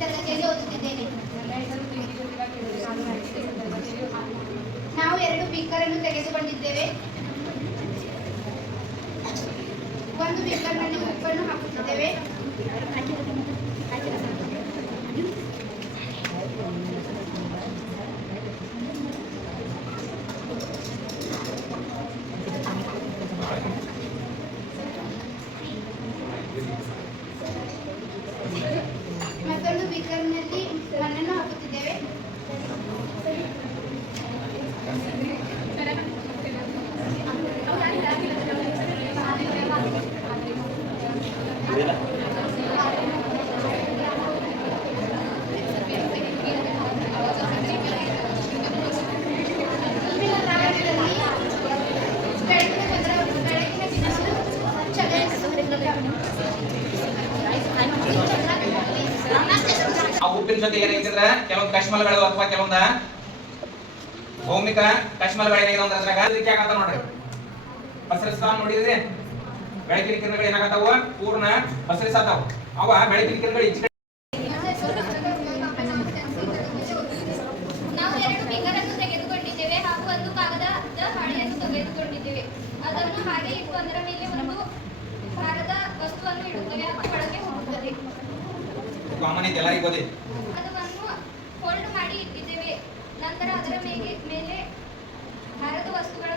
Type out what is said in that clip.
ತರಗತಿಯಲ್ಲಿ ಓದುತ್ತಿದ್ದೇನೆ. ನಾವು 2 ಬೀಕರ್ ಅನ್ನು ತೆಗೆದುಕೊಂಡಿದ್ದೇವೆ. ಒಂದು ಬೀಕರ್ನಲ್ಲಿ ಉಪ್ಪನ್ನು ಹಾಕುತ್ತಿದ್ದೇವೆ. ಮತ್ತೊಂದು ಬೀಕರ್ನಲ್ಲಿ ಮಣ್ಣನ್ನು ಹಾಕುತ್ತಿದ್ದೇವೆ. ಆ ಉಪ್ಪಿನ ಜೊತೆ ಏನೈತಿದ್ರೆ ಕೆಲವೊಂದು ಕಶ್ಮಲಗಳು ಅಥವಾ ಕೆಲವೊಂದ ಭೌಮಿಕ ಕಶ್ಮಲಗಳು ಏನಾಗಿದೆ ಅಂದ್ರೆ ಅದ್ರಾಗ ಇದಕ್ಕೆ ಆಗತ್ತ ನೋಡ್ರಿ. ಹಸಿರಿಸ್ತಾವ ನೋಡಿದ್ರಿ, ಬೆಳಕಿನ ಕಿರಣಗಳು ಏನಾಗತ್ತಾವ ಪೂರ್ಣ ಹಸಿರಿಸಾತಾವ. ಅವ ಬೆಳಕಿನ ಕಿರಣಗಳು ಈಚೆ ನಾವು 2 ಬೀಕರನ್ನು ತೆಗೆದುಕೊಂಡಿದ್ದೇವೆ ಹಾಗೂ ಒಂದು ಕಾಗದದ ಹಾಳೆಯನ್ನು ತೆಗೆದುಕೊಂಡಿದ್ದೇವೆ. ಅದನ್ನು ಹಾಗೆ ಇಟ್ಟು ಅದರ ಮೇಲೆ ಒಂದು ಭಾರದ ವಸ್ತುವನ್ನು ಇಡುತ್ತೇವೆ. ಅದು ಒಳಗೆ ಹೋಗುತ್ತದೆ. ಕಾಮನ್ ಐತೆ ಎಲ್ಲರಿಗೂ ಗೊತ್ತಿದೆ. ಅದನ್ನು ಫೋಲ್ಡ್ ಮಾಡಿ ಇಟ್ಟಿದ್ದೇವೆ. ನಂತರ ಅದರ ಮೇಲೆ ಭಾರದ ವಸ್ತುಗಳನ್ನು